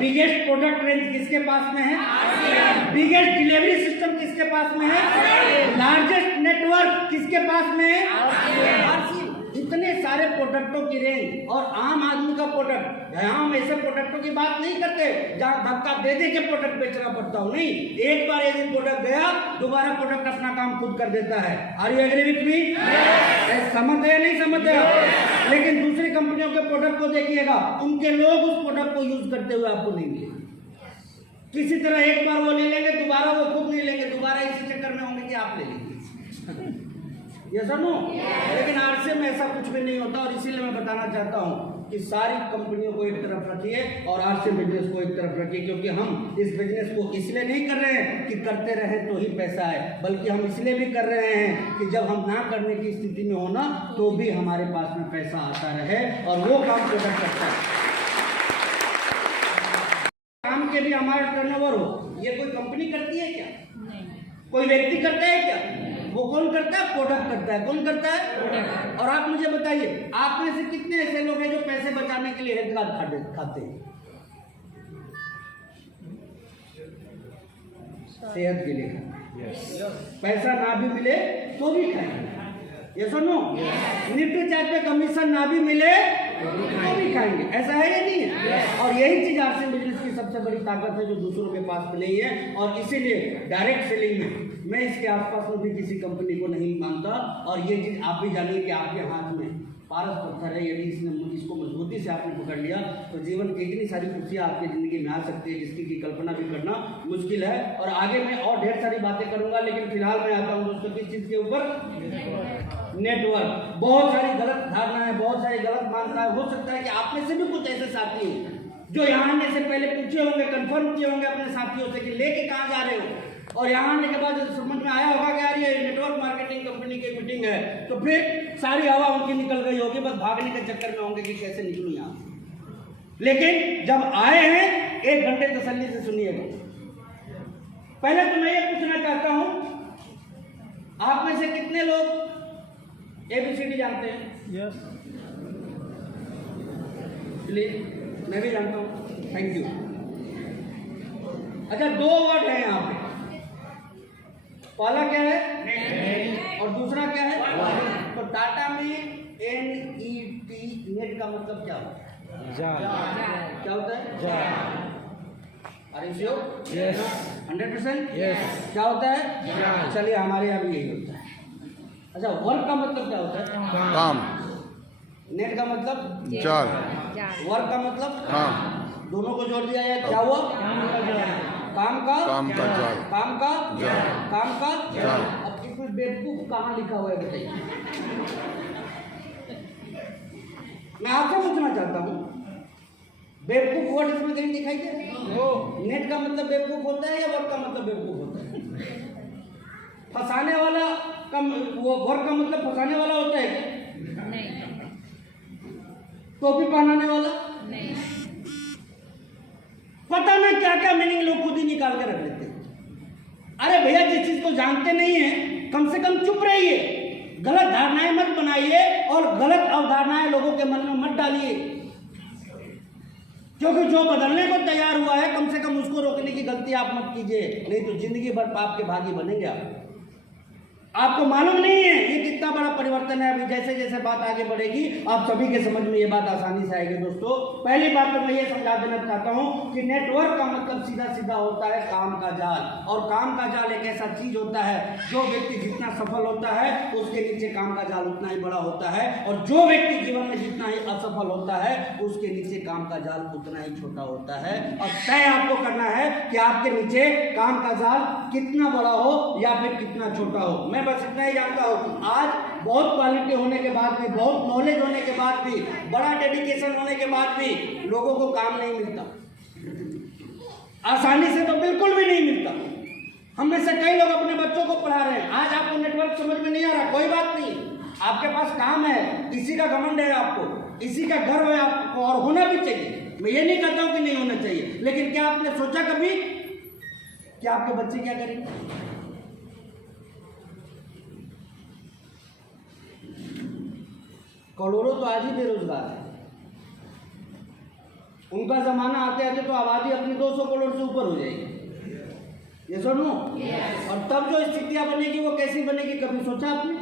Biggest product range किसके पास में है? बिगेस्ट डिलीवरी सिस्टम किसके पास में है? लार्जेस्ट नेटवर्क किसके पास में है? इतने सारे प्रोडक्टों की रेंज और आम आदमी का प्रोडक्ट। हम ऐसे प्रोडक्टों की बात नहीं करते जहाँ धक्का दे दे के प्रोडक्ट बेचना पड़ता हो, नहीं। एक बार यदि प्रोडक्ट गया, दोबारा प्रोडक्ट अपना काम खुद कर देता है। Are you agree with me? समझते हैं नहीं समझते हो? लेकिन दूसरी कंपनियों के प्रोडक्ट को देखिएगा, उनके लोग उस प्रोडक्ट को यूज करते हुए आपको नहीं मिलेंगे। किसी तरह एक बार वो ले लेंगे, दोबारा वो खुद नहीं लेंगे, दोबारा इसी चक्कर में होंगे कि आप ले लेंगे। ये सुनो, लेकिन आरसीएम में ऐसा कुछ भी नहीं होता। और इसीलिए मैं बताना चाहता हूँ कि सारी कंपनियों को एक तरफ रखिए और आरसीएम बिजनेस को एक तरफ रखिए, क्योंकि हम इस बिजनेस को इसलिए नहीं कर रहे हैं कि करते रहे तो ही पैसा आए, बल्कि हम इसलिए भी कर रहे हैं कि जब हम ना करने की स्थिति में हो ना, तो भी हमारे पास में पैसा आता रहे और वो काम प्रोडक्ट करता है। काम के भी हमारा टर्नओवर हो, ये कोई कंपनी करती है क्या? कोई व्यक्ति करता है क्या? वो कौन करता है? प्रोडक्ट करता है। कौन करता है? और आप मुझे बताइए, आप में से कितने ऐसे लोग हैं जो पैसे बचाने के लिए हेल्थ कार्ड खाते हैं? सेहत के लिए पैसा ना भी मिले तो भी खाएंगे। ये सुनो, नीट चार्ज पे कमीशन ना भी मिले तो भी खाएंगे। ऐसा है या नहीं है? और यही चीज आरसीएम बिजनेस की सबसे बड़ी ताकत है, जो दूसरों के पास में नहीं है। और इसीलिए डायरेक्ट सेलिंग में मैं इसके आसपास में भी किसी कंपनी को नहीं मानता। और ये चीज आप भी जानिए कि आपके हाथ में पारस पत्थर है, यदि इसको मजबूती से आपने पकड़ लिया तो जीवन की इतनी सारी खुशियाँ आपकी जिंदगी में आ सकती है जिसकी की कल्पना भी करना मुश्किल है। और आगे मैं और ढेर सारी बातें करूंगा, लेकिन फिलहाल मैं आता हूँ दोस्तों किस चीज के ऊपर? नेटवर्क। बहुत सारी गलत धारणाएं, बहुत सारी गलत मान्यताएं। हो सकता है कि आप में से भी कुछ ऐसे साथी हैं जो यहाँ आने से पहले पूछे होंगे, कंफर्म किए होंगे अपने साथियों से कि लेके कहाँ जा रहे हो, और यहाँ आने के बाद समझ में आया होगा कि यार ये नेटवर्क मार्केटिंग कंपनी की मीटिंग है, तो फिर सारी हवा उनकी निकल गई होगी, बस भागने के चक्कर में होंगे कि कैसे निकलूं यहाँ से। लेकिन जब आए हैं, 1 घंटे तसल्ली से सुनिएगा। पहले तो मैं ये पूछना चाहता हूं, आप में से कितने लोग ABCD जानते हैं? यस प्लीज, मैं भी जानता हूं, थैंक यू। अच्छा, 2 वर्ड है यहाँ पे, पहला क्या है और दूसरा क्या है? तो टाटा में NET, नेट का मतलब क्या होता है? क्या होता है? Are you sure? Yes. 100%? Yes. क्या होता है? चलिए, हमारे यहाँ भी यही होता है। अच्छा, वर्क का मतलब क्या होता है? काम। नेट का मतलब जाल। वर्क का मतलब काम। दोनों को जोड़ दिया जाए, क्या हुआ? काम का जाल। काम का जाल। काम का जाल। अब इसमें बेवकूफ कहाँ लिखा हुआ है बताइए? मैं आपसे पूछना चाहता हूँ, बेवकूफ वर्ड इसमें कहीं दिखाई दे रहा है? नेट का मतलब बेवकूफ होता है या वर्क का मतलब बेवकूफ होता है? फंसाने वाला का वो वर्क का मतलब फंसाने वाला होता है क्या? नहीं। टोपी पहनाने वाला? नहीं। पता नहीं क्या क्या मीनिंग लोग खुद ही निकाल के रख लेते हैं। अरे भैया, जिस चीज को जानते नहीं है, कम से कम चुप रहिए, गलत धारणाएं मत बनाइए और गलत अवधारणाएं लोगों के मन में मत डालिए। क्योंकि जो बदलने को तैयार हुआ है, कम से कम उसको रोकने की गलती आप मत कीजिए, नहीं तो जिंदगी भर पाप के भागी बनेंगे आप। आपको मालूम नहीं है ये कितना बड़ा परिवर्तन है। अभी जैसे जैसे बात आगे बढ़ेगी, आप सभी के समझ में ये बात आसानी से आएगी। दोस्तों, पहली बात तो मैं ये समझा देना चाहता हूँ कि नेटवर्क का मतलब सीधा सीधा होता है काम का जाल। और काम का जाल एक ऐसा चीज होता है, जो व्यक्ति जितना सफल होता है उसके नीचे काम का जाल उतना ही बड़ा होता है, और जो व्यक्ति जीवन में जितना ही असफल होता है उसके नीचे काम का जाल उतना ही छोटा होता है। और तय आपको करना है कि आपके नीचे काम का जाल कितना बड़ा हो या फिर कितना छोटा हो। मैं बस इतना ही जानता हूँ, आज बहुत क्वालिटी होने के बाद भी, बहुत नॉलेज होने के बाद भी, बड़ा डेडिकेशन होने के बाद भी लोगों को काम नहीं मिलता। आसानी से तो बिल्कुल भी नहीं मिलता। हम में से कई लोग अपने बच्चों को पढ़ा रहे हैं। आज आपको नेटवर्क समझ में नहीं आ रहा, कोई बात नहीं, आपके पास काम है, इसी का घमंड है आपको, इसी का गर्व है आपको, और होना भी चाहिए। मैं ये नहीं कहता हूं कि नहीं होना चाहिए, लेकिन क्या आपने सोचा कभी कि आपके बच्चे क्या करेंगे? करोड़ों तो आज ही बेरोजगार है। उनका जमाना आते आते तो आबादी अपनी 200 करोड़ से ऊपर हो जाएगी, ये सुन लो। और तब जो स्थितियां बनेगी वो कैसी बनेगी, कभी सोचा आपने?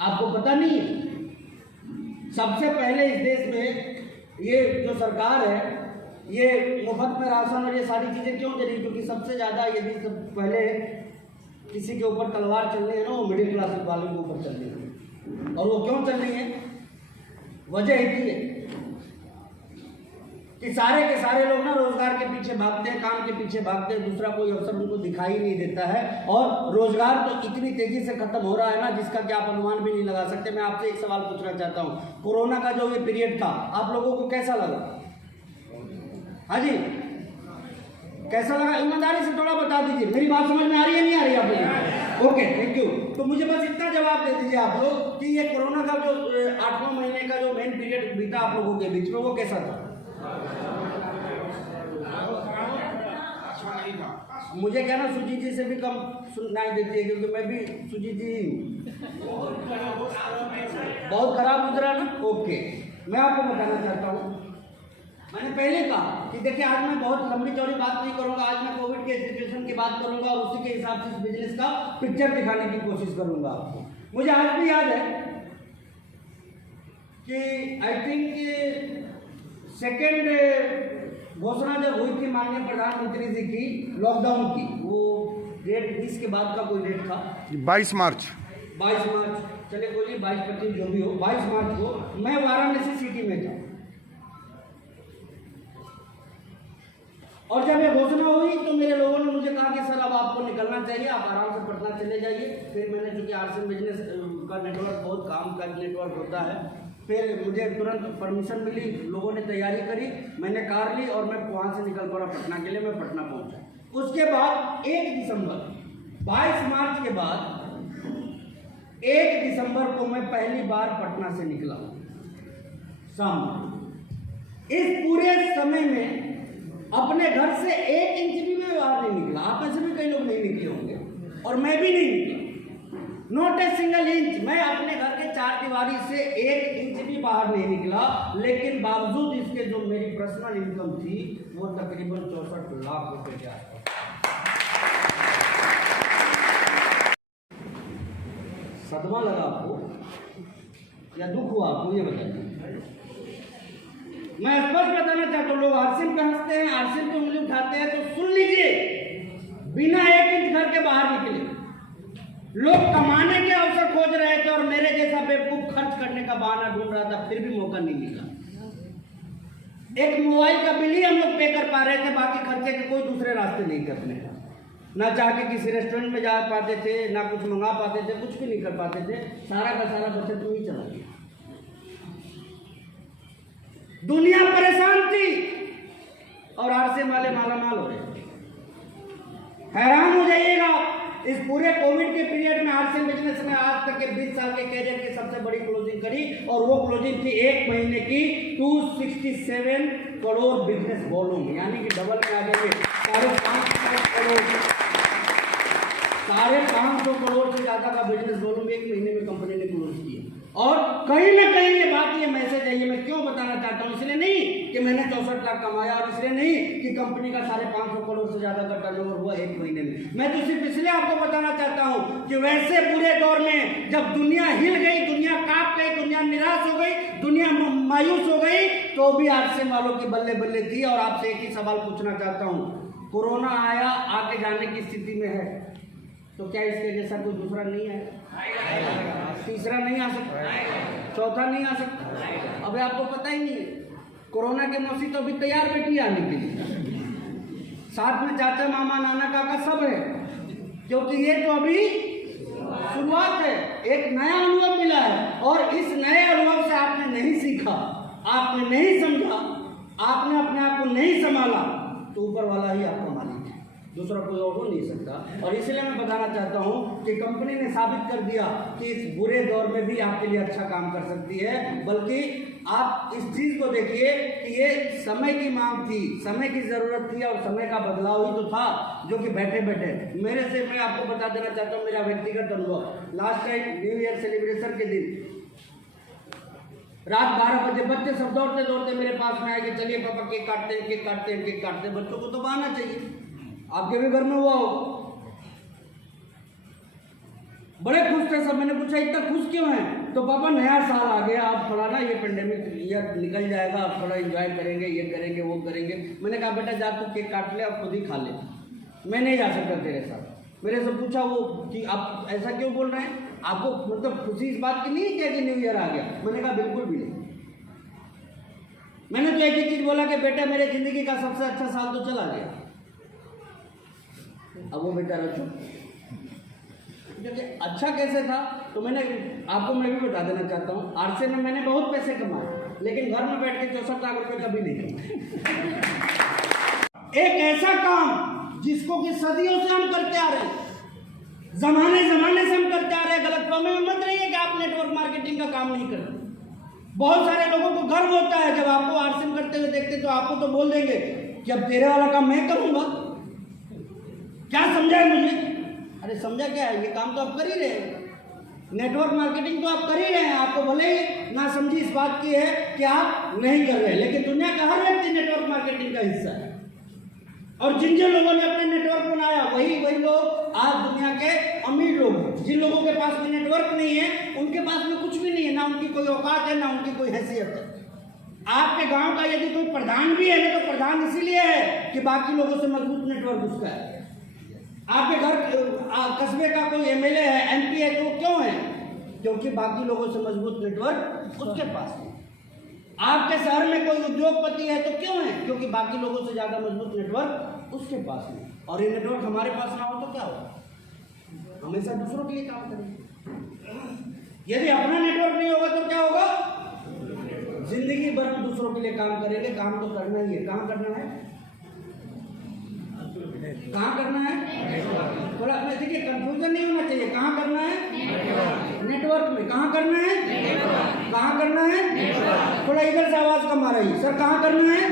आपको पता नहीं है। सबसे पहले इस देश में ये जो सरकार है, ये मुफ्त में राशन और ये सारी चीजें क्यों दे रही? क्योंकि सबसे ज्यादा यदि पहले किसी के ऊपर तलवार चल रही है ना, वो मिडिल क्लास वालों के ऊपर चल रही है। और वो क्यों चल रही है? वजह एक ही है कि सारे के सारे लोग ना रोजगार के पीछे भागते हैं, काम के पीछे भागते हैं, दूसरा कोई अवसर उनको दिखाई नहीं देता है। और रोजगार तो इतनी तेजी से खत्म हो रहा है ना, जिसका कि आप अनुमान भी नहीं लगा सकते। मैं आपसे एक सवाल पूछना चाहता हूँ, कोरोना का जो ये पीरियड था आप लोगों को कैसा लगा? हाँ जी, कैसा लगा? ईमानदारी से थोड़ा बता दीजिए। मेरी बात समझ में आ रही है, नहीं आ रही है आप लोगों? Okay, thank you. तो मुझे बस इतना जवाब दे दीजिए आप लोग कि ये कोरोना का जो 8वें महीने का जो मेन पीरियड बीता आप लोगों के बीच में, वो कैसा था? मुझे क्या ना सुजीत जी से भी कम सुनाई देती है, क्योंकि मैं भी सुजीत जी हूँ। बहुत खराब गुजरा ना? ओके, मैं आपको बताना चाहता हूँ, मैंने पहले कहा कि देखिए आज मैं बहुत लंबी चौड़ी बात नहीं करूंगा। आज मैं कोविड के सिचुएशन की बात करूंगा और उसी के हिसाब से इस बिजनेस का पिक्चर दिखाने की कोशिश करूंगा आपको। मुझे आज भी याद है कि आई थिंक सेकेंड घोषणा जब हुई थी माननीय प्रधानमंत्री जी की लॉकडाउन की, वो डेट 20 के बाद का कोई डेट था, 22 मार्च, चले बोलिए 22-25 जो भी हो, 22 मार्च को मैं वाराणसी सिटी में था। और जब ये घोषणा हुई तो मेरे लोगों ने मुझे कहा कि सर अब आपको निकलना चाहिए, आप आराम से पटना चले जाइए। फिर मैंने, चूँकि आरसीएम बिजनेस का नेटवर्क बहुत काम का नेटवर्क होता है, फिर मुझे तुरंत परमिशन मिली, लोगों ने तैयारी करी, मैंने कार ली और मैं वहाँ से निकल पड़ा पटना के लिए। मैं पटना पहुँचा। उसके बाद 1 दिसंबर, 22 मार्च के बाद 1 दिसंबर को मैं पहली बार पटना से निकला शाम। इस पूरे समय में अपने घर से 1 इंच भी मैं बाहर नहीं निकला। आप में से भी कई लोग नहीं निकले होंगे और मैं भी नहीं निकला, नॉट ए सिंगल इंच। मैं अपने घर के 4 दीवारी से 1 इंच भी बाहर नहीं निकला। लेकिन बावजूद इसके जो मेरी पर्सनल इनकम थी वो तकरीबन 64 लाख रुपए के आसपास। सदमा लगा आपको या दुख हुआ आपको, ये बताइए। मैं स्पष्ट बताना चाहता हूँ, लोग आरसीएम पे हंसते हैं, आरसीएम पे उंगली उठाते हैं, तो सुन लीजिए, बिना 1 इंच घर के बाहर निकले लोग कमाने के अवसर खोज रहे थे और मेरे जैसा बेवकूफ खर्च करने का बहाना ढूंढ रहा था, फिर भी मौका नहीं मिला। एक मोबाइल का बिल ही हम लोग पे कर पा रहे थे, बाकी खर्चे के कोई दूसरे रास्ते नहीं करने का। ना जाके किसी रेस्टोरेंट में जा पाते थे, ना कुछ मंगा पाते थे, कुछ भी नहीं कर पाते थे। सारा का सारा बचत में ही चला गया। दुनिया परेशान थी और आरसीएम वाले मालामाल हो रहे थे। हैरान हो जाइएगा, इस पूरे कोविड के पीरियड में आरसीएम बिजनेस में आज तक के 20 साल के कैरियर की सबसे बड़ी क्लोजिंग करी और वो क्लोजिंग थी 1 महीने की 267 करोड़ बिजनेस वॉल्यूम, यानी कि डबल में आ जाएंगे 550 करोड़। 550 करोड़ से ज्यादा का बिजनेस वॉल्यूम 1 महीने में कंपनी ने क्लोज किया। और कहीं ना कहीं ये बात, ये मैसेज है, ये मैं क्यों बताना चाहता हूँ, इसलिए नहीं कि मैंने 64 लाख कमाया और इसलिए नहीं कि कंपनी का 550 करोड़ से ज्यादा का टर्नओवर हुआ 1 महीने में। मैं तो सिर्फ इसलिए आपको बताना चाहता हूँ कि वैसे पूरे दौर में जब दुनिया हिल गई, दुनिया कांप गई, दुनिया निराश हो गई, दुनिया मायूस हो गई, तो भी आरसीएम वालों की बल्ले बल्ले थी। और आपसे एक ही सवाल पूछना चाहता हूँ, कोरोना आया, आके जाने की स्थिति में है, तो क्या इसके जैसा कोई दूसरा नहीं है? तीसरा नहीं आ सकता, चौथा नहीं आ सकता। अबे आपको पता ही नहीं है, कोरोना के मौसी तो अभी तैयार बैठी आने के लिए, साथ में चाचा, मामा, नाना, काका सब है, क्योंकि ये तो अभी शुरुआत है। एक नया अनुभव मिला है और इस नए अनुभव से आपने नहीं सीखा, आपने नहीं समझा, आपने अपने आप को नहीं संभाला, तो ऊपर वाला ही आपका मालिक है, दूसरा कोई और हो नहीं सकता। और इसलिए मैं बताना चाहता हूं कि कंपनी ने साबित कर दिया कि इस बुरे दौर में भी आपके लिए अच्छा काम कर सकती है। बल्कि आप इस चीज को देखिए कि ये समय की मांग थी, समय की जरूरत थी और समय का बदलाव ही तो था, जो कि बैठे बैठे मेरे से, मैं आपको बता देना चाहता हूँ मेरा व्यक्तिगत अनुभव। Last time new year celebration के दिन रात 12 बजे बच्चे सब दौड़ते दौड़ते मेरे पास में आए कि चलिए पापा केक काटते हैं, केक काटते हैं, केक काटते हैं। बच्चों को तो बहाना चाहिए, आपके भी घर में हुआ हो। बड़े खुश थे सब। मैंने पूछा इतना खुश क्यों हैं? तो पापा नया साल आ गया, आप थोड़ा ना ये पेंडेमिक ईयर निकल जाएगा, आप थोड़ा एंजॉय करेंगे, ये करेंगे वो करेंगे। मैंने कहा बेटा जा तू केक काट ले और खुद ही खा ले, मैं नहीं जा सकता तेरे साथ। मेरे से पूछा वो कि आप ऐसा क्यों बोल रहे हैं, आपको मतलब खुशी इस बात की नहीं है कि न्यू ईयर आ गया? मैंने कहा बिल्कुल भी नहीं। मैंने तो एक ही चीज बोला कि बेटा मेरे जिंदगी का सबसे अच्छा साल तो चला गया। अब वो बेटा रखो अच्छा कैसे था, तो मैंने आपको मैं भी बता देना चाहता हूँ। आरसे में मैंने बहुत पैसे कमाए, लेकिन घर में बैठ के 64 लाख रुपए कभी नहीं कमाए। एक ऐसा काम जिसको कि सदियों से हम करते आ रहे हैं, जमाने से हम करते आ रहे हैं। गलतफहमी में मत रहिए कि आप नेटवर्क मार्केटिंग का काम नहीं करते। बहुत सारे लोगों को गर्व होता है जब आपको आरसीएम करते हुए देखते तो आपको तो बोल देंगे कि अब तेरे वाला काम मैं करूंगा, क्या समझा है मुझे? अरे समझा क्या है, ये काम तो आप कर ही रहे हैं, नेटवर्क मार्केटिंग तो आप कर ही रहे हैं। आपको भले ही ना समझी इस बात की है कि आप नहीं कर रहे हैं, लेकिन दुनिया का हर व्यक्ति नेटवर्क मार्केटिंग का हिस्सा है। और जिन जिन लोगों ने अपने नेटवर्क बनाया वही लोग आज दुनिया के अमीर लोग हैं। जिन लोगों के पास में नेटवर्क नहीं है उनके पास में कुछ भी नहीं है, ना उनकी कोई औकात है ना उनकी कोई हैसियत है। आपके गांव का यदि कोई प्रधान भी है ना तो प्रधान इसीलिए है कि बाकी लोगों से मजबूत नेटवर्क उसका है। आपके घर कस्बे का कोई एमएलए है, एमपी है, तो क्यों है? क्योंकि बाकी लोगों से मजबूत नेटवर्क उसके पास है। आपके शहर में कोई उद्योगपति है तो क्यों है? क्योंकि बाकी लोगों से ज्यादा मजबूत नेटवर्क उसके पास है। और ये नेटवर्क हमारे पास ना हो तो क्या होगा? हमेशा दूसरों के लिए काम करेंगे। यदि अपना नेटवर्क नहीं होगा तो क्या होगा? जिंदगी भर हम दूसरों के लिए काम करेंगे। काम तो करना ही है। कहाँ करना है? कहाँ करना है? थोड़ा देखिए कंफ्यूजन नहीं होना चाहिए। कहाँ करना है? नेटवर्क में। कहाँ करना है? कहाँ करना है? थोड़ा इधर से आवाज कम आ रही है सर। कहाँ करना है?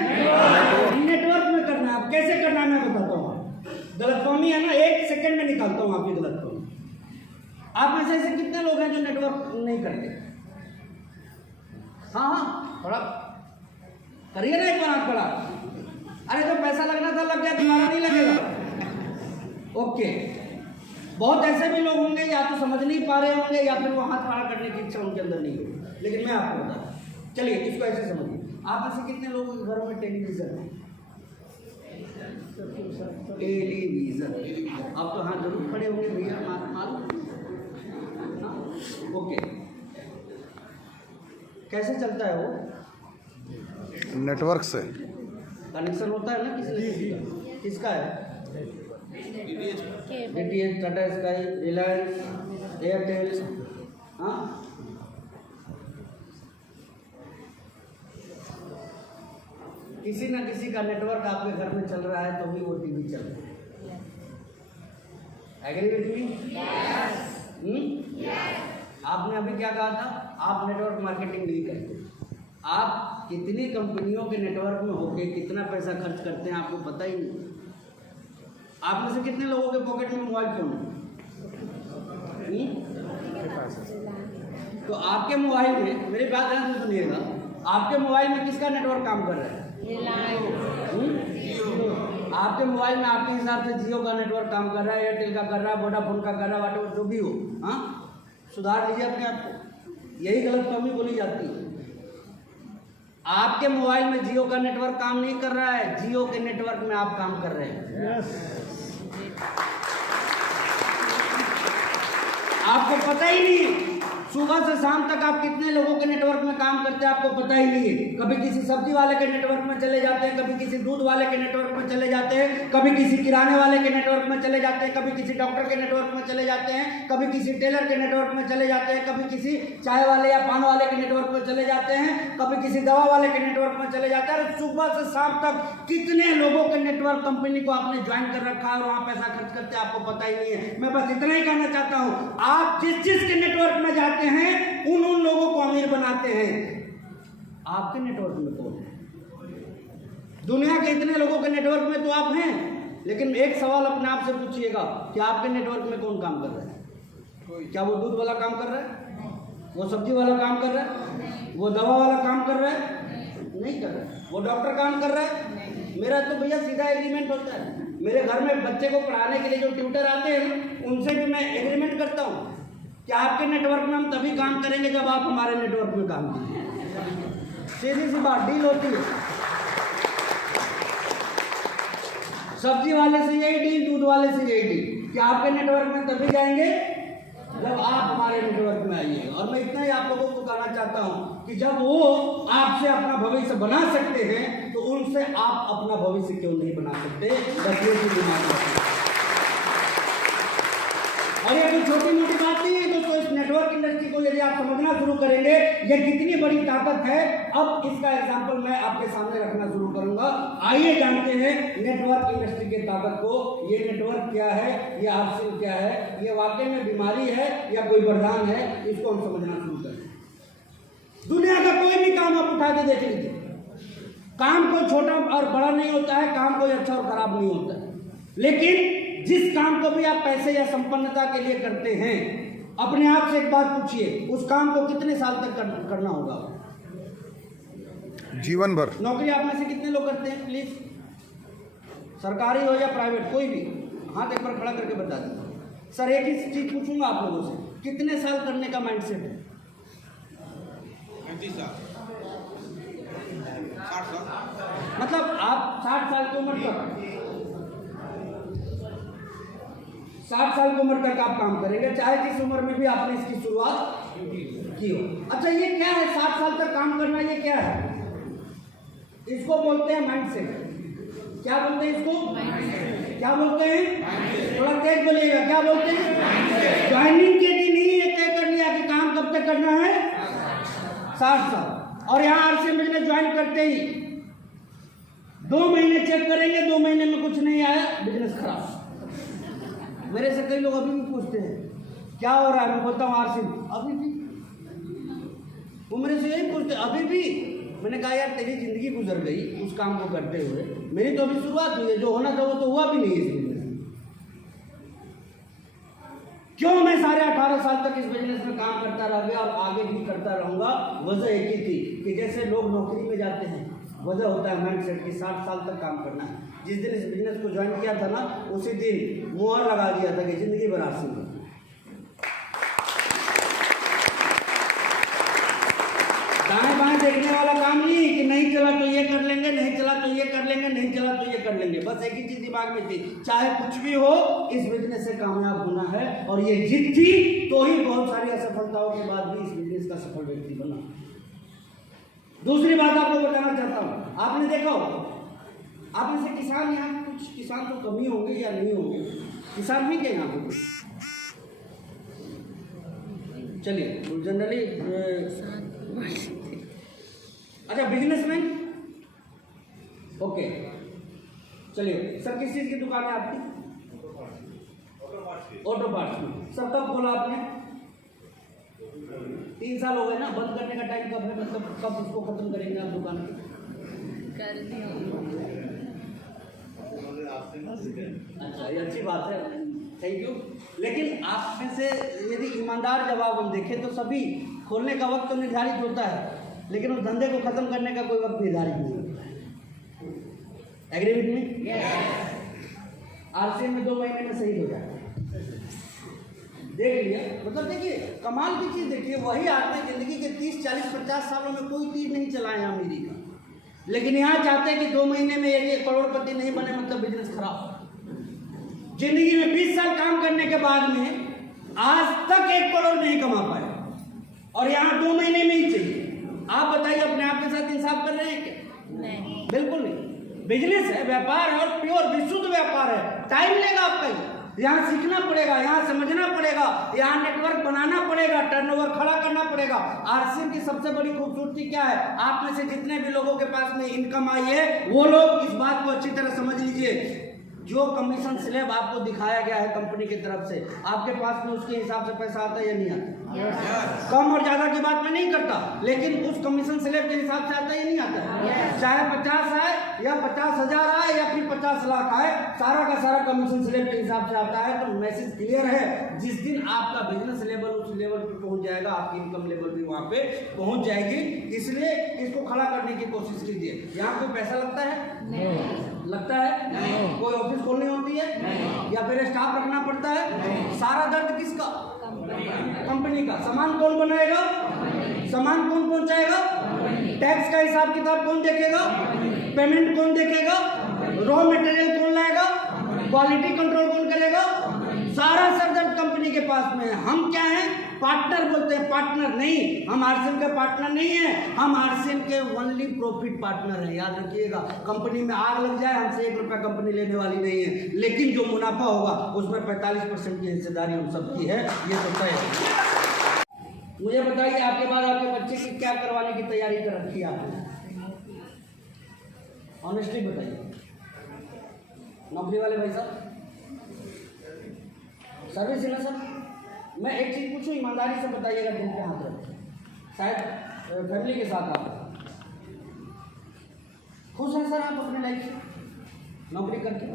नेटवर्क में करना है। अब कैसे करना है मैं बताता हूँ। गलतफहमी है ना, 1 सेकंड में निकालता हूँ आपकी गलतफहमी। आप में से ऐसे कितने लोग हैं जो नेटवर्क नहीं करते? हाँ, थोड़ा करिए ना एक बार हाथ खड़ा। अरे जो पैसा लगना था लग गया, तुम्हारा नहीं लगेगा। ओके, बहुत ऐसे भी लोग होंगे या तो समझ नहीं पा रहे होंगे या फिर वो हाथ खड़ा करने की इच्छा उनके अंदर नहीं होगी। लेकिन मैं आपको बता दूं, चलिए इसको ऐसे समझिए। आप ऐसे कितने लोगों के घरों में टेलीविजन है? टेलीविजन। आप तो हाँ जरूर खड़े होंगे भैया, मालूम। ओके, कैसे चलता है वो? नेटवर्क से कनेक्शन होता है ना किसी का। किसका है? DTH, Tata sky, Reliance, Airtel. हाँ, किसी ना किसी का नेटवर्क आपके घर में चल रहा है तो भी वो टीवी चल रहा है। Agree with me? आपने अभी क्या कहा था? आप नेटवर्क मार्केटिंग नहीं करते। आप कितनी कंपनियों के नेटवर्क में होके कितना पैसा खर्च करते हैं आपको पता ही नहीं। आप में से कितने लोगों के पॉकेट में मोबाइल फोन है? तो आपके मोबाइल में, मेरी बात ध्यान से सुनिएगा, आपके मोबाइल में किसका नेटवर्क काम कर रहा है? आपके मोबाइल में आपके हिसाब से जियो का नेटवर्क काम कर रहा है, एयरटेल का कर रहा है, वोडाफोन का कर रहा है, वाट जो भी हो। हाँ, सुधार लीजिए अपने आप को। यही गलतफहमी बोली जाती है। आपके मोबाइल में जियो का नेटवर्क काम नहीं कर रहा है, जियो के नेटवर्क में आप काम कर रहे हैं। आपको पता ही नहीं, सुबह से शाम तक आप कितने लोगों के नेटवर्क में काम करते हैं आपको पता ही नहीं है। कभी किसी सब्जी वाले के नेटवर्क में चले जाते हैं, कभी किसी दूध वाले के नेटवर्क में चले जाते हैं, कभी किसी किराने वाले के नेटवर्क में चले जाते हैं, कभी किसी डॉक्टर के नेटवर्क में चले जाते हैं, कभी किसी टेलर के नेटवर्क में चले जाते हैं, कभी किसी चाय वाले या पान वाले के नेटवर्क में चले जाते हैं, कभी किसी दवा वाले के नेटवर्क में चले जाते हैं। सुबह से शाम तक कितने लोगों के नेटवर्क कंपनी को आपने ज्वाइन कर रखा है और वहां पैसा खर्च करते आपको पता ही नहीं है। मैं बस इतना ही कहना चाहता हूं, आप जिस के नेटवर्क में जाते हैं उन लोगों को अमीर बनाते हैं। आपके नेटवर्क में कौन है? दुनिया के इतने लोगों के नेटवर्क में तो आप हैं, लेकिन एक सवाल अपने आप से पूछिएगा कि आपके नेटवर्क में कौन काम कर रहा है? क्या वो दूध वाला काम कर रहा है? वो सब्जी वाला काम कर रहा है, वो दवा वाला काम कर रहा है, नहीं कर रहा है, वो डॉक्टर काम कर रहा है। मेरा तो भैया सीधा एग्रीमेंट होता है। मेरे घर में बच्चे को पढ़ाने के लिए जो ट्यूटर आते हैं ना, उनसे भी मैं एग्रीमेंट करता हूँ कि आपके नेटवर्क में हम तभी काम करेंगे जब आप हमारे नेटवर्क में काम कीजिए। सीधी सी बात डील होती है। सब्जी वाले से यही डील, दूध वाले से यही डील कि आपके नेटवर्क में तभी जाएंगे जब आप हमारे नेटवर्क में आइए। और मैं इतना ही आप लोगों को कहना चाहता हूं कि जब वो आपसे अपना भविष्य बना सकते हैं तो उनसे आप अपना भविष्य क्यों नहीं बना सकते। बस ये चीज दिमाग में। और ये कोई छोटी मोटी बात नहीं है दोस्तों। इस नेटवर्क इंडस्ट्री को यदि आप समझना शुरू करेंगे ये कितनी बड़ी ताकत है, अब इसका एग्जांपल मैं आपके सामने रखना शुरू करूंगा। आइए जानते हैं नेटवर्क इंडस्ट्री की ताकत को। ये नेटवर्क क्या है, ये आरसीएम क्या है, ये वाकई में बीमारी है या कोई वरदान है, इसको हम समझना शुरू करें। दुनिया का कोई भी काम आप उठा के देख लीजिए, काम कोई छोटा और बड़ा नहीं होता है, काम कोई अच्छा और खराब नहीं होता है। लेकिन जिस काम को भी आप पैसे या संपन्नता के लिए करते हैं, अपने आप से एक बात पूछिए, उस काम को कितने साल तक करना होगा? जीवन भर। नौकरी आप में से कितने लोग करते हैं? प्लीज, सरकारी हो या प्राइवेट, कोई भी हाथ एक बार खड़ा करके बता दें। सर एक ही चीज पूछूंगा आप लोगों से, कितने साल करने का माइंडसेट है? 35 साल, 60 साल। मतलब आप 60 साल की उम्र तक, 60 साल की उम्र तक आप काम करेंगे, चाहे जिस उम्र में भी आपने इसकी शुरुआत की हो। अच्छा ये क्या है 60 साल तक काम करना, ये क्या है? इसको बोलते हैं माइंडसेट। क्या बोलते हैं इसको? क्या बोलते हैं? थोड़ा तेज बोलिएगा, क्या बोलते हैं? ज्वाइनिंग के दिन ही ये तय कर लिया कि काम कब तक करना है? 60 साल। और यहाँ आरसीएम बिजनेस ज्वाइन करते ही 2 महीने चेक करेंगे, 2 महीने में कुछ नहीं आया, बिजनेस खराब। मेरे से कई लोग अभी भी पूछते हैं क्या हो रहा है, मैं बोलता हूँ आरसीएम अभी भी। वो मेरे से यही पूछते अभी भी। मैंने कहा यार तेरी जिंदगी गुजर गई उस काम को करते हुए, मेरी तो अभी शुरुआत हुई है, जो होना था वो तो हुआ भी नहीं इस बिजनेस में। क्यों मैं साढ़े 18 साल तक इस बिजनेस में काम करता रह गया और आगे भी करता रहूंगा? वजह एक ही थी कि जैसे लोग नौकरी में जाते हैं, वजह होता है माइंडसेट की 60 साल तक काम करना है। जिस दिन इस बिजनेस को ज्वाइन किया था ना, उसी दिन मुहर लगा दिया था कि जिंदगी भर आरसीएम। दाएं बाएं देखने वाला काम नहीं कि नहीं चला तो ये कर लेंगे, नहीं चला तो ये कर लेंगे, नहीं चला तो ये कर लेंगे। बस एक ही चीज दिमाग में थी, चाहे कुछ भी हो इस बिजनेस से कामयाब होना है। और ये जिद थी तो ही बहुत सारी असफलताओं के बाद भी इस बिजनेस का सफल व्यक्ति बना। दूसरी बात आपको बताना चाहता हूँ, आपने देखा हो आप में से किसान, यहाँ कुछ किसान तो कमी होंगे या नहीं होंगे, किसान भी क्या यहाँ पे? चलिए जनरली अच्छा बिजनेसमैन, ओके चलिए। सर किस चीज़ की दुकान है आपकी? ऑटो पार्ट्स की। सर कब खोला आपने? 3 साल हो गए ना। बंद करने का टाइम कब है, मतलब कब उसको खत्म करेंगे आप दुकान की? अच्छा ये अच्छी बात है, थैंक यू। लेकिन आप में से यदि ईमानदार जवाब हम देखें तो सभी खोलने का वक्त तो निर्धारित होता है, लेकिन उस धंधे को खत्म करने का कोई वक्त निर्धारित नहीं होता है। Agree with me? आरसीएम में 2 महीने में शहीद हो जाए, देख लिया। मतलब देखिए कमाल की चीज़ देखिए, वही आदमी जिंदगी के 30, 40, 50 सालों में कोई तीर नहीं चलाया अमीरी का, लेकिन यहाँ चाहते हैं कि 2 महीने में यदि करोड़पति नहीं बने मतलब बिजनेस खराब। जिंदगी में 20 साल काम करने के बाद में आज तक 1 करोड़ नहीं कमा पाए और यहाँ 2 महीने में ही चाहिए। आप बताइए अपने आप के साथ इंसाफ कर रहे हैं क्या? नहीं, बिल्कुल नहीं। बिजनेस है, व्यापार है और प्योर विशुद्ध व्यापार है। टाइम लेगा आपका, यहाँ सीखना पड़ेगा, यहाँ समझना पड़ेगा, यहाँ नेटवर्क बनाना पड़ेगा, टर्नओवर खड़ा करना पड़ेगा। आरसीएम की सबसे बड़ी खूबसूरती क्या है? आप में से जितने भी लोगों के पास में इनकम आई है वो लोग इस बात को अच्छी तरह समझ लीजिए, जो कमीशन स्लैब आपको दिखाया गया है कंपनी की तरफ से, आपके पास में उसके हिसाब से पैसा आता है या नहीं आता? कम और ज्यादा की बात मैं नहीं करता, लेकिन उस कमीशन स्लैब के हिसाब से आता है या नहीं आता? चाहे 50 आए या 50,000 आए या फिर 50 लाख आए, सारा का सारा कमीशन स्लैब के हिसाब से आता है। तो मैसेज क्लियर है, जिस दिन आपका बिजनेस लेवल उस लेवल पे पहुंच जाएगा, आपकी इनकम लेवल भी वहां पे पहुंच जाएगी। इसलिए इसको खड़ा करने की कोशिश कीजिए। यहाँ कोई पैसा लगता है? नहीं लगता है। नहीं। कोई ऑफिस खोलनी होती है? नहीं। या फिर स्टाफ रखना पड़ता है? नहीं। सारा दर्द किसका? कंपनी का। सामान कौन बनाएगा? सामान कौन पहुंचाएगा? टैक्स का हिसाब किताब कौन देखेगा? पेमेंट कौन देखेगा? रॉ मटेरियल कौन लाएगा? क्वालिटी कंट्रोल कौन करेगा? सारा सरदर्द कंपनी के पास में है। हम क्या हैं? पार्टनर बोलते हैं, पार्टनर नहीं। हम आरसीएम के पार्टनर नहीं है, हम आरसीएम के ओनली प्रॉफिट पार्टनर हैं। याद रखिएगा, कंपनी में आग लग जाए हमसे 1 रुपया कंपनी लेने वाली नहीं है, लेकिन जो मुनाफा होगा उसमें 45% की हिस्सेदारी हम सबकी है, ये तो तय है। मुझे बताइए, आपके बाद आपके बच्चे की क्या करवाने की तैयारी कर रखी है आपने? ऑनेस्टली बताइए। नौकरी वाले भाई साहब, सर्विस है ना सर? मैं एक चीज़ पूछूं, ईमानदारी से बताइएगा, दिल पे हाथ रखें। शायद फैमिली के साथ आप खुश हैं सर आप अपने लाइफ से नौकरी करके?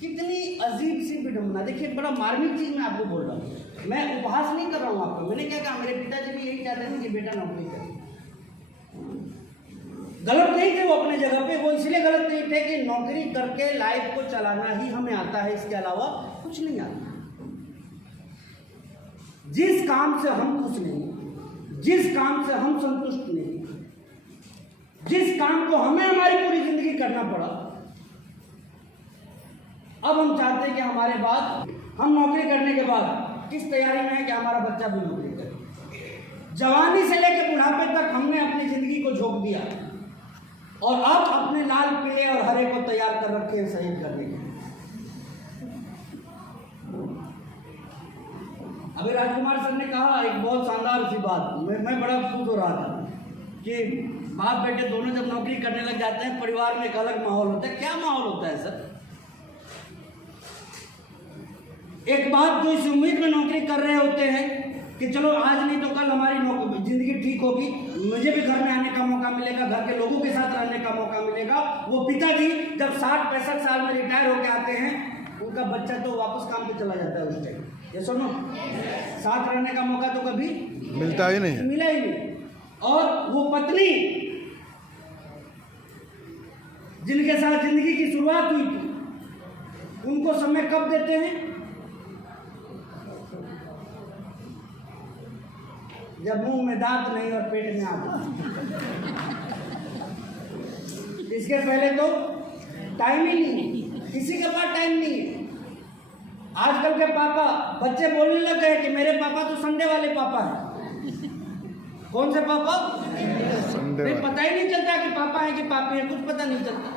कितनी अजीब सी विडम्बना। देखिए, बड़ा मार्मिक चीज़ मैं आपको बोल रहा हूँ, मैं उपहास नहीं कर रहा हूँ आपको। मैंने क्या कहा, मेरे पिताजी भी यही चाहते थे कि बेटा नौकरी करे। गलत नहीं थे वो अपने जगह पे, वो इसलिए गलत नहीं थे कि नौकरी करके लाइफ को चलाना ही हमें आता है, इसके अलावा कुछ नहीं आता। जिस काम से हम खुश नहीं, जिस काम से हम संतुष्ट नहीं, जिस काम को हमें हमारी पूरी जिंदगी करना पड़ा, अब हम चाहते हैं कि हमारे बाद, हम नौकरी करने के बाद किस तैयारी में है कि हमारा बच्चा भी नौकरी करे। जवानी से लेकर बुढ़ापे तक हमने अपनी जिंदगी को झोंक दिया और अब अपने लाल पीले और हरे को तैयार कर रखे हैं शहीद करने के। अभी राजकुमार सर ने कहा एक बहुत शानदार सी बात, मैं बड़ा खुश हो रहा था कि बाप बेटे दोनों जब नौकरी करने लग जाते हैं, परिवार में एक अलग माहौल होता है। क्या माहौल होता है सर? एक बात जो इस उम्मीद में नौकरी कर रहे होते हैं कि चलो आज नहीं तो कल हमारी जिंदगी ठीक होगी, मुझे भी घर में आने का मौका मिलेगा, घर के लोगों के साथ रहने का मौका मिलेगा। वो पिताजी जब 60-65 साल में रिटायर होकर आते हैं, उनका बच्चा तो वापस काम पे चला जाता है उस टाइम। ये सुनो, साथ रहने का मौका तो कभी मिलता ही नहीं है, मिला ही नहीं। और वो पत्नी जिनके साथ जिंदगी की शुरुआत हुई थी, उनको समय कब देते हैं? जब मुंह में दांत नहीं और पेट में आग। इसके पहले तो टाइम ही नहीं, किसी के पास टाइम नहीं है। आजकल के पापा, बच्चे बोलने लग गए कि मेरे पापा तो संडे वाले पापा हैं। कौन से पापा? संडे। पता ही नहीं चलता कि पापा है कि पापी है, कुछ पता नहीं चलता।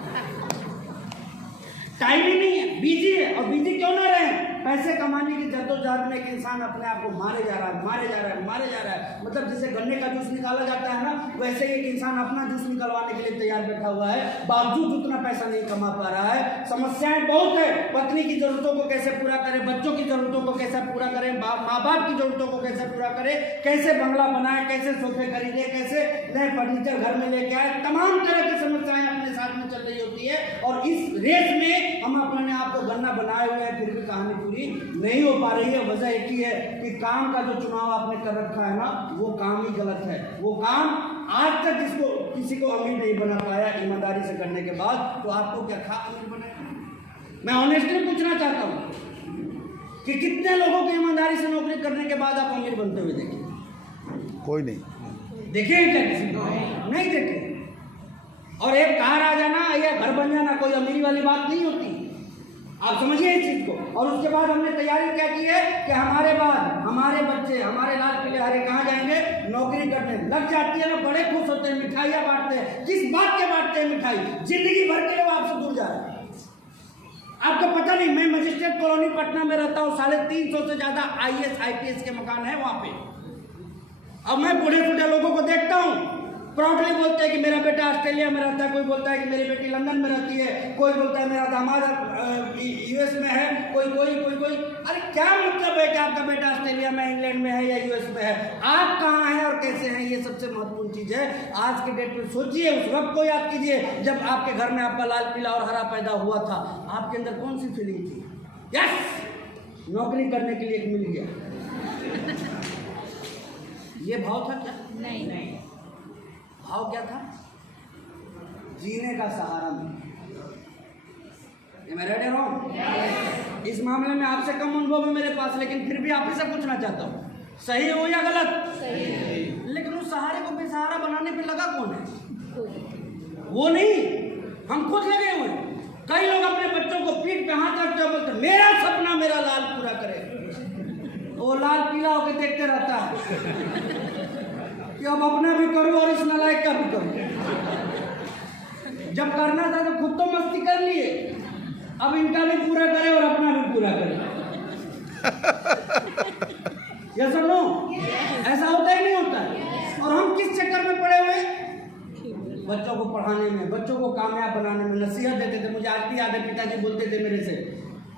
टाइम ही नहीं है, बिजी है। और बिजी क्यों ना रहे? पैसे कमाने की जद्दोजहद में एक इंसान अपने आप को मारे जा रहा है, मारे जा रहा है, मारे जा रहा है। मतलब जैसे गन्ने का जूस निकाला जाता है ना, वैसे ही एक इंसान अपना जूस निकलवाने के लिए तैयार बैठा हुआ है, बावजूद उतना पैसा नहीं कमा पा रहा है। समस्याएं बहुत है। पत्नी की जरूरतों को कैसे पूरा करे, बच्चों की जरूरतों को कैसे पूरा करे, माँ बाप की जरूरतों को कैसे पूरा करे, कैसे बंगला बनाए, कैसे सोफे खरीदे, कैसे नए फर्नीचर घर में लेके आए। तमाम तरह की समस्याएं अपने साथ में चल रही होती है। और इस रेस में हम अपने आप को गन्ना बनाए हुए हैं, फिर भी कहानी पूरी नहीं हो पा रही है। वजह एक ही है कि काम का जो चुनाव आपने कर रखा है ना, वो काम ही गलत है। वो काम आज तक जिसको किसी को अमीर नहीं बना पाया ईमानदारी से करने के बाद, तो आपको क्या खा अमीर बनेगा? मैं ऑनेस्टली पूछना चाहता हूँ कि कितने लोगों को ईमानदारी से नौकरी करने के बाद आप अमीर बनते हुए देखे? कोई नहीं देखे क्या? किसी को नहीं देखे। और एक कार आ जाना या घर बन जाना कोई अमीरी वाली बात नहीं होती। आप समझिए इस चीज को। और उसके बाद हमने तैयारी क्या की है कि हमारे बाद हमारे बच्चे, हमारे लाल पीले हरे कहाँ जाएंगे? नौकरी करने। लग जाती है ना, बड़े खुश होते हैं, मिठाइयाँ बांटते हैं। किस बात के बांटते हैं मिठाई? जिंदगी भर के लिए वो आपसे दूर जा रहे हैं। आपको पता नहीं, मैं मजिस्ट्रेट कॉलोनी पटना में रहता हूँ, 350 से ज्यादा IAS IPS के मकान है वहां पे। अब मैं बूढ़े बूढ़े लोगों को देखता हूँ, प्राउडली बोलते हैं कि मेरा बेटा ऑस्ट्रेलिया में रहता है, कोई बोलता है कि मेरी बेटी लंदन में रहती है, कोई बोलता है मेरा दामाद यूएस में है, कोई। अरे क्या मतलब है कि आपका बेटा ऑस्ट्रेलिया में, इंग्लैंड में है या यूएस में है? आप कहाँ हैं और कैसे हैं, ये सबसे महत्वपूर्ण चीज़ है। आज के डेट में सोचिए, उस वक्त को याद कीजिए जब आपके घर में आपका लाल पीला और हरा पैदा हुआ था। आपके अंदर कौन सी फीलिंग थी? यस, नौकरी करने के लिए एक मिल गया। ये भाव था क्या? नहीं। भाव क्या था? जीने का सहारा मिला। मैं रेडी रहा इस मामले में आपसे कम अनुभव है मेरे पास, लेकिन फिर भी आप ही से पूछना चाहता हूँ, सही हो या गलत? सही। लेकिन उस सहारे को बेसहारा बनाने पे लगा कौन है? वो नहीं, हम खुद लगे हुए। कई लोग अपने बच्चों को पीठ पे हाथ रखते हुए बोलते मेरा सपना मेरा लाल पूरा करे। वो लाल पीला होकर देखते रहता है कि अब अपना भी करूँ और इस नालायक का भी करूँ। जब करना था तो खुद तो मस्ती कर लिए, अब इनका भी पूरा करे और अपना भी पूरा करे। यस और नो? ऐसा होता ही नहीं होता है। और हम किस चक्कर में पड़े हुए? बच्चों को पढ़ाने में, बच्चों को कामयाब बनाने में नसीहत देते थे। मुझे आज भी याद है, पिताजी बोलते थे मेरे से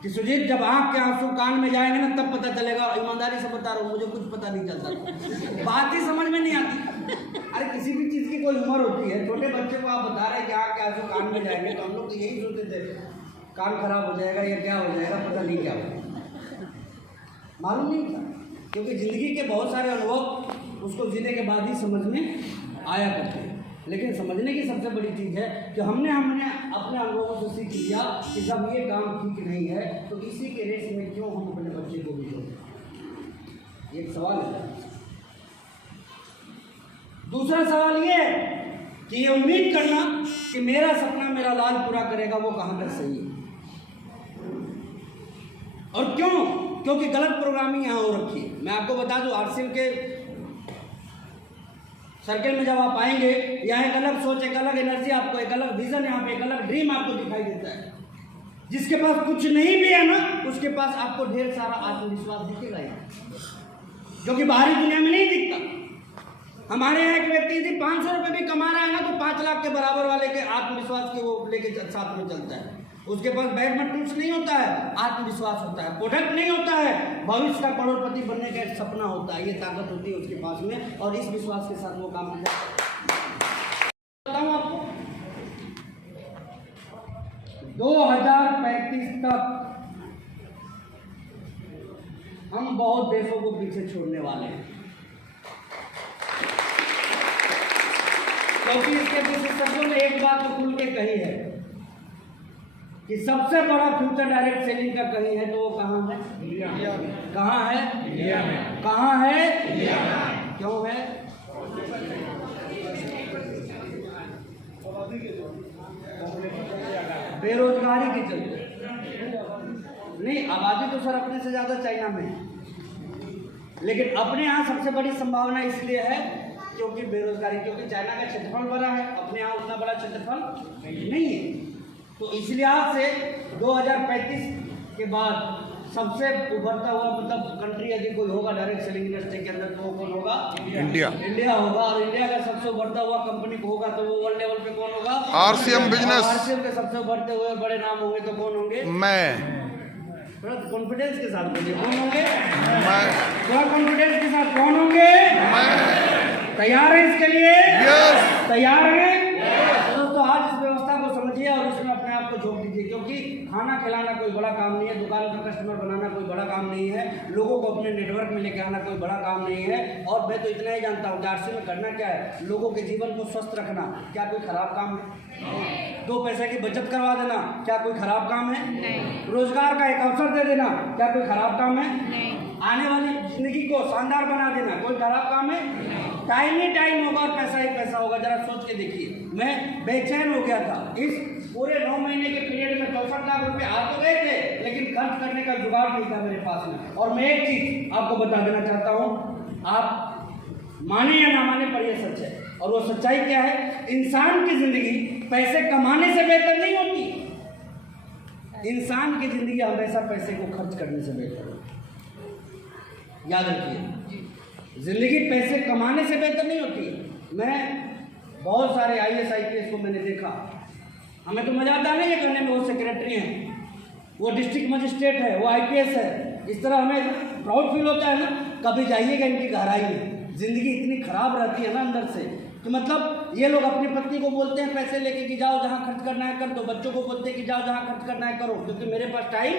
कि सुजीत, जब आँख के आंसू कान में जाएंगे ना तब पता चलेगा। ईमानदारी से बता रहा हूँ, मुझे कुछ पता नहीं चलता, बात ही समझ में नहीं आती। अरे किसी भी चीज़ की कोई उम्र होती है। छोटे बच्चे को आप बता रहे हैं कि आँख के आंसू कान में जाएंगे, तो हम लोग तो यही सोचते थे कान खराब हो जाएगा या क्या हो जाएगा, पता नहीं क्या होगा। मालूम नहीं था, क्योंकि ज़िंदगी के बहुत सारे अनुभव उसको जीने के बाद ही समझ में आया करते हैं। लेकिन समझने की सबसे बड़ी चीज़ है कि हमने अपने अनुभवों से सीख लिया कि जब ये काम ठीक नहीं है तो इसी के रेस में क्यों हम अपने बच्चे को भी जोड़ें। एक सवाल है। दूसरा सवाल ये है कि ये उम्मीद करना कि मेरा सपना मेरा लाल पूरा करेगा, वो कहाँ तक सही है और क्यों? क्योंकि गलत प्रोग्रामिंग यहाँ हो रखी है। मैं आपको बता दूं, आरसीएम के सर्कल में जब आप आएंगे, यहाँ एक अलग सोच, एक अलग एनर्जी, आपको एक अलग विजन, यहाँ पे एक अलग ड्रीम आपको दिखाई देता है। जिसके पास कुछ नहीं भी है ना, उसके पास आपको ढेर सारा आत्मविश्वास दिखेगा यहाँ, जो कि बाहरी दुनिया में नहीं दिखता। हमारे यहाँ एक व्यक्ति यदि 500 रुपये भी कमा रहा है ना, तो 5 लाख के बराबर वाले के आत्मविश्वास के वो लेके साथ में चलता है। उसके पास बैग में टूल्स नहीं होता है, आत्मविश्वास होता है। प्रोडक्ट नहीं होता है, भविष्य का करोड़पति बनने का एक सपना होता है। ये ताकत होती है उसके पास में, और इस विश्वास के साथ वो काम करता है। बताऊं आपको, 2035 तक हम बहुत देशों को पीछे छोड़ने वाले हैं, क्योंकि इसके विशेषज्ञों ने एक बात तो खुल के कही है कि सबसे बड़ा फ्यूचर डायरेक्ट सेलिंग का कहीं है तो वो कहाँ है? इंडिया में। कहाँ है? इंडिया में। कहाँ है? इंडिया में। क्यों है? बेरोजगारी के चलते। नहीं, आबादी तो सर अपने से ज्यादा चाइना में है, लेकिन अपने यहाँ सबसे बड़ी संभावना इसलिए है क्योंकि बेरोजगारी, क्योंकि चाइना का क्षेत्रफल बड़ा है, अपने यहाँ उतना बड़ा क्षेत्रफल नहीं है। तो इसलिए आज से 2035 के बाद सबसे उभरता हुआ मतलब कंट्री यदि कोई होगा डायरेक्ट सेलिंग इंडस्ट्री के अंदर, तो वो कौन होगा? इंडिया होगा। और इंडिया का सबसे उभरता हुआ कंपनी होगा तो वो वर्ल्ड लेवल पे कौन होगा? RCM business. आरसीएम के सबसे उभरते हुए बड़े नाम होंगे तो कौन होंगे? मैं। थोड़ा कॉन्फिडेंस के साथ बोलिए, कौन होंगे? मैं। थोड़ा कॉन्फिडेंस के साथ कौन होंगे? मैं। तैयार है इसके लिए? यस। तैयार है? दोस्तों, आज इस व्यवस्था को समझिए और इसमें अपने आप को झोंक दीजिए, क्योंकि खाना खिलाना कोई बड़ा काम नहीं है, दुकान का कस्टमर बनाना कोई बड़ा काम नहीं है, लोगों को अपने नेटवर्क में लेकर आना कोई बड़ा काम नहीं है। और मैं तो इतना ही जानता हूँ, आरसी में करना क्या है? लोगों के जीवन को स्वस्थ रखना। क्या कोई खराब काम है? 2 पैसे की बचत करवा देना, क्या कोई खराब काम है? नहीं। रोजगार का एक अवसर दे देना, क्या कोई खराब काम है? नहीं। आने वाली जिंदगी को शानदार बना देना, कोई खराब काम है? टाइम ही टाइम होगा और पैसा ही पैसा होगा। जरा सोच के देखिए, मैं बेचैन हो गया था। इस पूरे 9 महीने के पीरियड में 64 लाख रुपए आ तो गए थे, लेकिन खर्च करने का जुगाड़ नहीं था मेरे पास में। और मैं एक चीज आपको बता देना चाहता हूँ, आप माने या ना माने पर यह सच है, और वो सच्चाई क्या है? इंसान की जिंदगी पैसे कमाने से बेहतर नहीं होती। इंसान की जिंदगी हमेशा पैसे को खर्च करने से बेहतर होती। याद रखिए, जिंदगी पैसे कमाने से बेहतर नहीं होती। मैं बहुत सारे IAS IPS को मैंने देखा। हमें तो मजा आता है ना ये करने में, वो सेक्रेटरी हैं, वो डिस्ट्रिक्ट मजिस्ट्रेट है, वो IPS है, इस तरह हमें प्राउड फील होता है ना। कभी जाइएगा इनकी गहराई में, ज़िंदगी इतनी ख़राब रहती है ना अंदर से कि मतलब ये लोग अपनी पत्नी को बोलते हैं पैसे लेके कि जाओ जहाँ खर्च करना है कर दो, बच्चों को बोलते हैं कि जाओ जहाँ खर्च करना है करो, क्योंकि मेरे पास टाइम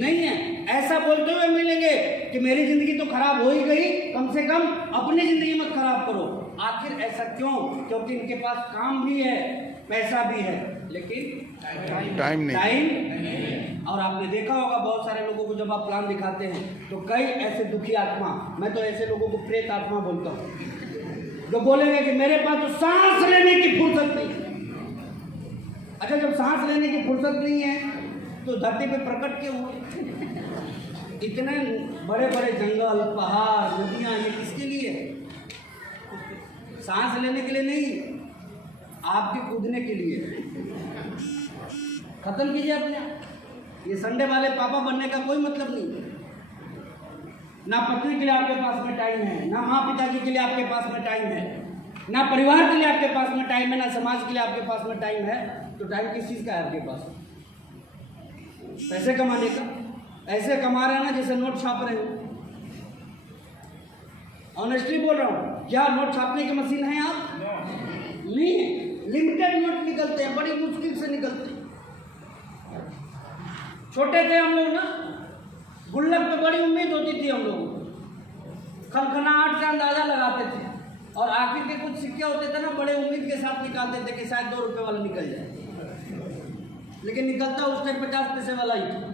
नहीं है। ऐसा बोलते हुए मिलेंगे कि मेरी ज़िंदगी तो खराब हो ही गई, कम से कम अपनी ज़िंदगी मत खराब करो। आखिर ऐसा क्यों? क्योंकि इनके पास काम भी है, पैसा भी है, लेकिन टाइम नहीं। और आपने देखा होगा बहुत सारे लोगों को जब आप प्लान दिखाते हैं तो कई ऐसे दुखी आत्मा, मैं तो ऐसे लोगों को प्रेत आत्मा बोलता हूँ, जो बोलेंगे कि मेरे पास तो सांस लेने की फुर्सत नहीं है। अच्छा, जब सांस लेने की फुर्सत नहीं है तो धरती पे प्रकट क्यों हुए? इतने बड़े बड़े जंगल, पहाड़, नदियां, ये किसके लिए? सांस लेने के लिए नहीं, आपके कूदने के लिए। खत्म कीजिए अपने आप। ये संडे वाले पापा बनने का कोई मतलब नहीं। ना पत्नी के लिए आपके पास में टाइम है, ना माँ पिताजी के लिए आपके पास में टाइम है, ना परिवार के लिए आपके पास में टाइम है, ना समाज के लिए आपके पास में टाइम है। तो टाइम किस चीज़ का है आपके पास? पैसे कमाने का। ऐसे कमा रहे हैं ना जैसे नोट छाप रहे हो। ऑनेस्टली बोल रहा हूँ, क्या नोट छापने की मशीन है आप? नहीं है। लिमिटेड नोट निकलते हैं, बड़ी मुश्किल से निकलते हैं। छोटे थे हम लोग ना, गुल्लक पे बड़ी उम्मीद होती थी हम लोगों को, खनखनाहट से अंदाजा लगाते थे, और आखिर के कुछ सिक्के होते थे ना, बड़े उम्मीद के साथ निकालते थे कि शायद 2 रुपये वाला निकल जाए, लेकिन निकलता उस टाइम 50 पैसे वाला ही था।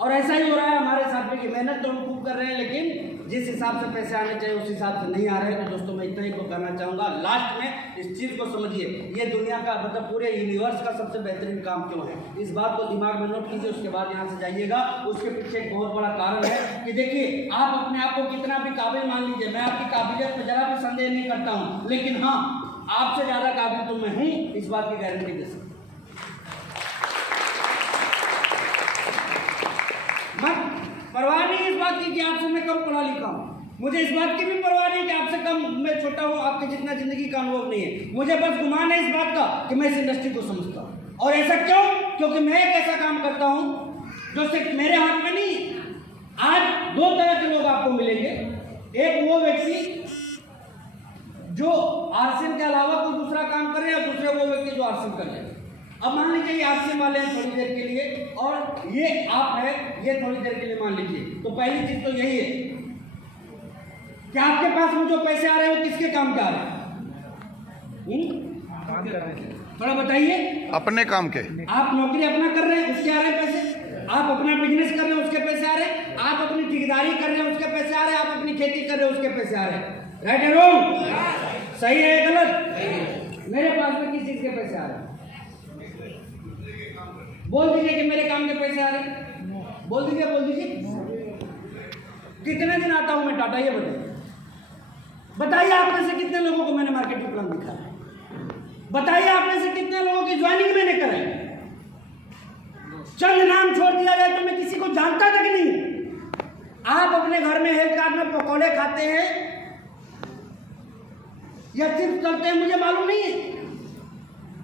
और ऐसा ही हो रहा है हमारे साथ में कि मेहनत तो हम खूब कर रहे हैं, लेकिन जिस हिसाब से पैसे आने चाहिए उस हिसाब से नहीं आ रहे हैं। तो दोस्तों, मैं इतना ही को कहना चाहूँगा लास्ट में, इस चीज़ को समझिए, ये दुनिया का मतलब पूरे यूनिवर्स का सबसे बेहतरीन काम क्यों है, इस बात को दिमाग में नोट कीजिए। उसके बाद यहाँ से जाइएगा। उसके पीछे एक बहुत बड़ा कारण है कि देखिए, आप अपने आप को कितना भी काबिल मान लीजिए, मैं आपकी काबिलियत पर जरा भी संदेह नहीं करता हूँ, लेकिन हाँ, आपसे ज़्यादा काबिल तो मैं हूँ, इस बात की गारंटी दे सकता हूँ। मत परवाह नहीं इस बात की कि आपसे मैं कम पढ़ा लिखा हूँ, मुझे इस बात की भी परवाह नहीं कि आपसे कम मैं छोटा हूँ, आपके जितना जिंदगी का अनुभव नहीं है। मुझे बस गुमान है इस बात का कि मैं इस इंडस्ट्री को समझता हूँ। और ऐसा क्यों? क्योंकि मैं एक ऐसा काम करता हूँ जो सिर्फ मेरे हाथ में नहीं। आज 2 तरह के लोग आपको मिलेंगे। एक वो व्यक्ति जो आरसीएम के अलावा कोई दूसरा काम करे, और दूसरे वो व्यक्ति जो आरसीएम कर रहे हैं। अब मान लीजिए आरसीएम वाले हैं थोड़ी देर के लिए, और ये आप है, ये थोड़ी देर के लिए मान लीजिए। तो पहली चीज तो यही है कि आपके पास में जो पैसे आ रहे हैं वो किसके काम के आ रहे हैं? थोड़ा बताइए। अपने काम के। आप नौकरी अपना कर रहे हैं, उसके आ रहे हैं पैसे। आप अपना बिजनेस कर रहे हैं, उसके पैसे आ रहे हैं। आप अपनी ठेकेदारी कर रहे हैं, उसके पैसे आ रहे हैं। आप अपनी खेती कर रहे हैं, उसके पैसे आ रहे हैं। Right and wrong? सही है गलत? मेरे पास में किस चीज के पैसे आ रहे हैं? बोल दीजिए कि मेरे काम के पैसे आ रहे हैं। बोल दीजिए, बोल दीजिए। कितने दिन आता हूं मैं टाटा, ये बताइए। बताइए आप में से कितने लोगों को मैंने मार्केटिंग प्लान दिखाया? बताइए आप में से कितने लोगों की ज्वाइनिंग मैंने कराई? चंद नाम छोड़ दिया जाए तो मैं किसी को जानता तक नहीं। आप अपने घर में हेल्थ कार्ड में पकौड़े खाते हैं या चिप्स चलते हैं, मुझे मालूम नहीं है।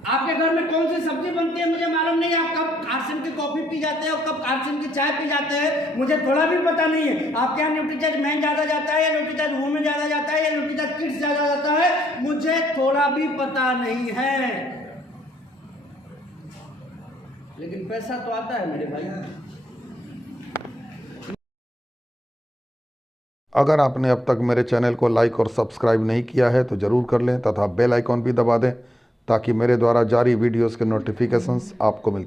आपके घर में कौन सी सब्जी बनती है, मुझे मालूम नहीं है। आप कब आरसीएम की कॉफी पी जाते हैं और कब आरसीएम की चाय पी जाते हैं, मुझे थोड़ा भी पता नहीं है। आपके यहाँ न्यूट्रीचार्ज मैन ज़्यादा जाता है, या न्यूट्रीचार्ज वुमेन ज़्यादा जाता है, या न्यूट्रीचार्ज किड्स ज़्यादा जाता है, मुझे थोड़ा भी पता नहीं है। लेकिन पैसा तो आता है मेरे भाई। अगर आपने अब तक मेरे चैनल को लाइक और सब्सक्राइब नहीं किया है तो ज़रूर कर लें, तथा बेल आइकॉन भी दबा दें ताकि मेरे द्वारा जारी वीडियोस के नोटिफिकेशंस आपको मिलते हैं।